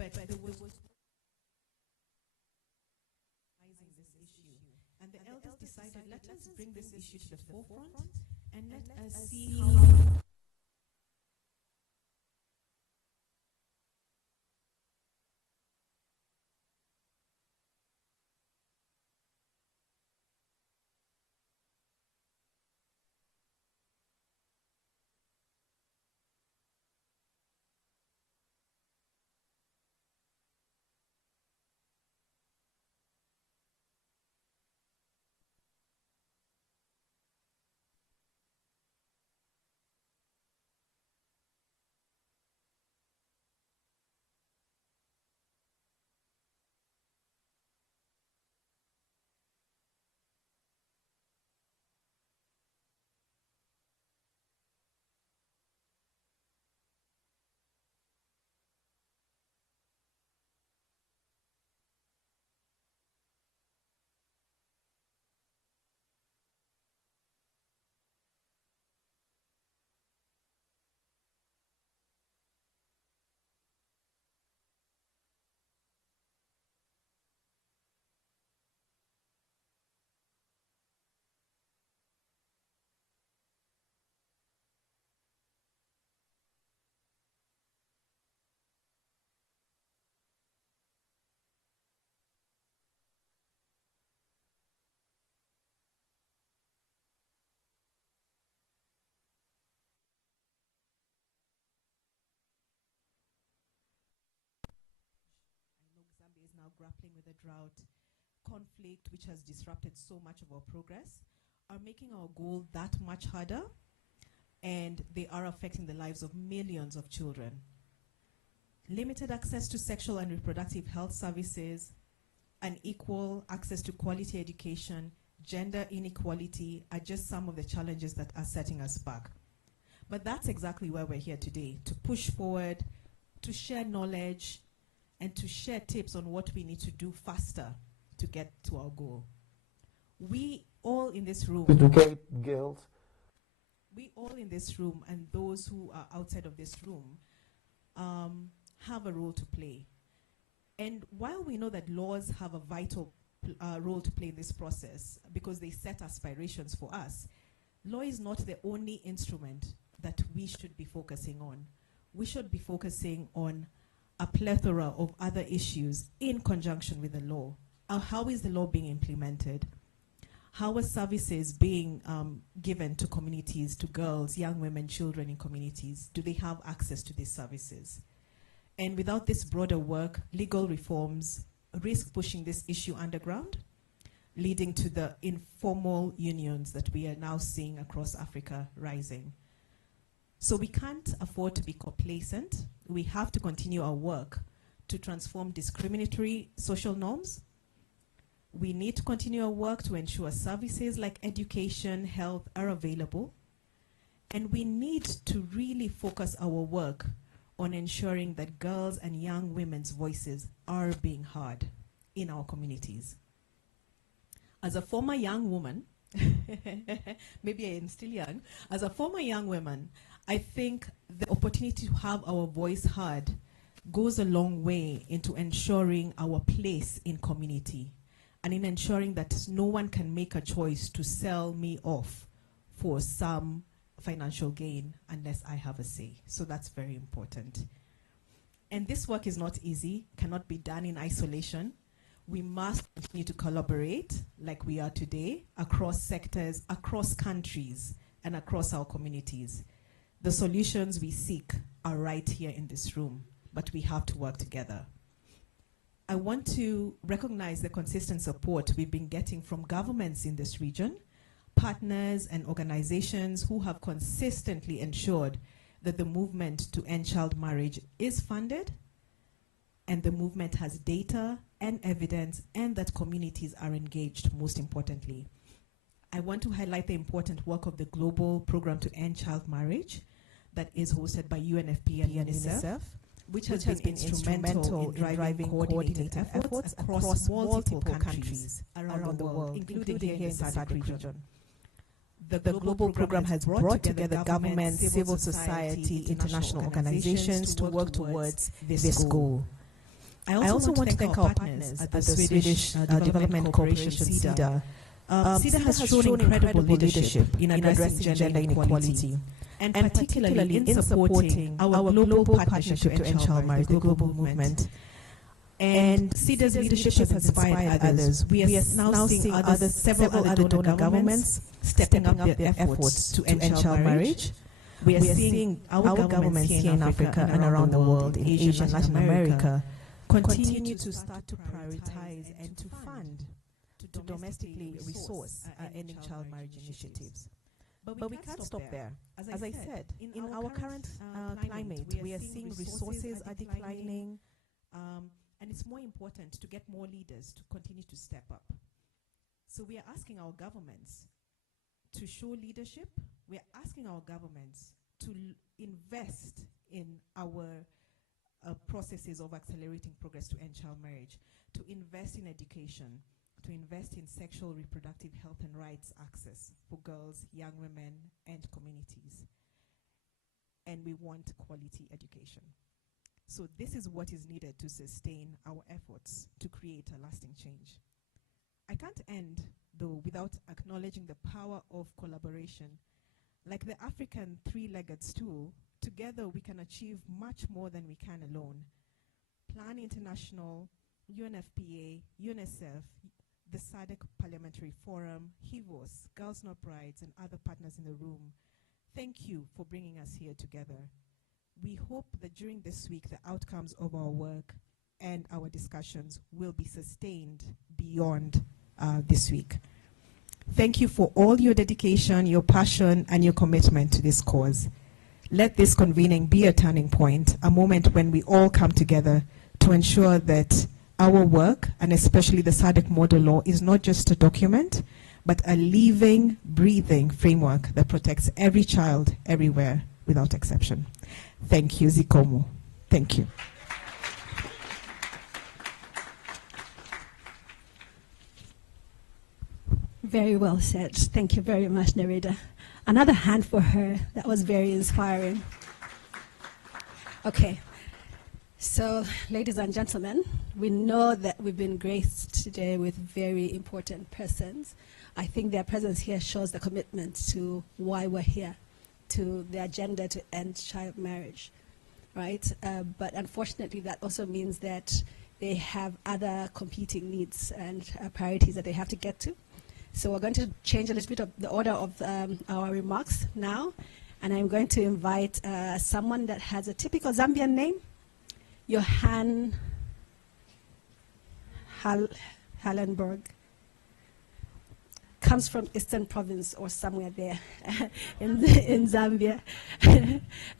but there was this issue. And the elders decided, let us bring this issue to the forefront and let us see how Zambia is now grappling with a drought, conflict which has disrupted so much of our progress, are making our goal that much harder, and they are affecting the lives of millions of children. Limited access to sexual and reproductive health services, unequal access to quality education, gender inequality are just some of the challenges that are setting us back. But that's exactly why we're here today, to push forward, to share knowledge, and to share tips on what we need to do faster to get to our goal. We all in this room, educate girls. We all in this room and those who are outside of this room have a role to play. And while we know that laws have a vital role to play in this process because they set aspirations for us, law is not the only instrument that we should be focusing on. We should be focusing on a plethora of other issues in conjunction with the law. How is the law being implemented? How are services being given to communities, to girls, young women, children in communities? Do they have access to these services? And without this broader work, legal reforms risk pushing this issue underground, leading to the informal unions that we are now seeing across Africa rising. So we can't afford to be complacent. We have to continue our work to transform discriminatory social norms. We need to continue our work to ensure services like education, health are available. And we need to really focus our work on ensuring that girls and young women's voices are being heard in our communities. As a former young woman, maybe I am still young, as a former young woman, I think the opportunity to have our voice heard goes a long way into ensuring our place in community and in ensuring that no one can make a choice to sell me off for some financial gain unless I have a say. So that's very important. And this work is not easy, cannot be done in isolation. We must continue to collaborate like we are today across sectors, across countries, and across our communities. The solutions we seek are right here in this room, but we have to work together. I want to recognize the consistent support we've been getting from governments in this region, partners and organizations who have consistently ensured that the movement to end child marriage is funded and the movement has data and evidence and that communities are engaged, most importantly. I want to highlight the important work of the Global Program to End Child Marriage that is hosted by UNFPA and UNICEF, which has been instrumental in driving coordinated efforts across multiple countries around the world, including here in the SADC region. The global program has brought together governments, civil society, international organizations to work towards this goal. I also want to thank our partners at the Swedish Development Corporation, SADC. SADC has shown incredible leadership in addressing gender inequality, and particularly in supporting our global partnership to end child marriage, the global movement. And SADC's leadership has inspired others. We are now seeing several other donor governments stepping up their efforts to end child marriage. We are seeing our governments here in Africa and around the world, in Asia and Latin America, continue to start to prioritize and to fund, to domestically resource ending child marriage initiatives. But we can't stop there. As I said, in our current climate, we are seeing resources are declining, and it's more important to get more leaders to continue to step up. So we are asking our governments to show leadership. We are asking our governments to invest in our processes of accelerating progress to end child marriage, to invest in education, to invest in sexual reproductive health and rights access for girls, young women, and communities. And we want quality education. So this is what is needed to sustain our efforts to create a lasting change. I can't end, though, without acknowledging the power of collaboration. Like the African three-legged stool, together we can achieve much more than we can alone. Plan International, UNFPA, UNICEF, the SADC Parliamentary Forum, HIVOS, Girls Not Brides, and other partners in the room. Thank you for bringing us here together. We hope that during this week, the outcomes of our work and our discussions will be sustained beyond this week. Thank you for all your dedication, your passion, and your commitment to this cause. Let this convening be a turning point, a moment when we all come together to ensure that our work, and especially the SADC model law, is not just a document, but a living, breathing framework that protects every child, everywhere, without exception. Thank you, Zikomo. Thank you. Very well said. Thank you very much, Nerida. Another hand for her. That was very inspiring. Okay. So, ladies and gentlemen, we know that we've been graced today with very important persons. I think their presence here shows the commitment to why we're here, to the agenda to end child marriage, right? But unfortunately, that also means that they have other competing needs and priorities that they have to get to. So we're going to change a little bit of the order of our remarks now, and I'm going to invite someone that has a typical Zambian name, Johan Hallenberg. Comes from Eastern Province or somewhere there in Zambia.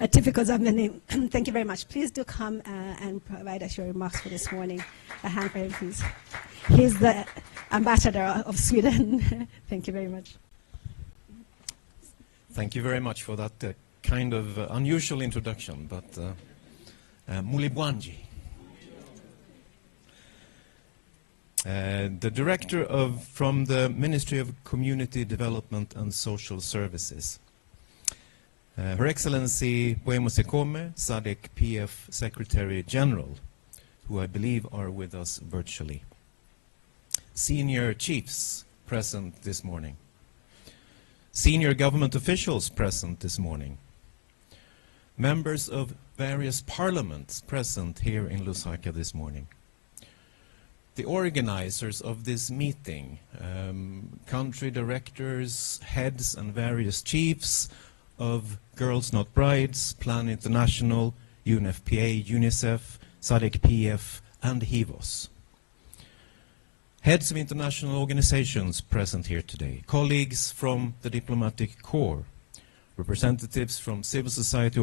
A typical Zambian name. Thank you very much. Please do come and provide us your remarks for this morning. A hand for him, please. He's the ambassador of Sweden. Thank you very much. Thank you very much for that kind of unusual introduction, but Mulibwanji. The director from the Ministry of Community Development and Social Services. Her Excellency Boemo Sekome, SADC PF Secretary General, who I believe are with us virtually. Senior chiefs present this morning. Senior government officials present this morning. Members of various parliaments present here in Lusaka this morning. The organizers of this meeting, country directors, heads and various chiefs of Girls Not Brides, Plan International, UNFPA, UNICEF, SADC PF and HIVOS. Heads of international organizations present here today, colleagues from the diplomatic corps, representatives from civil society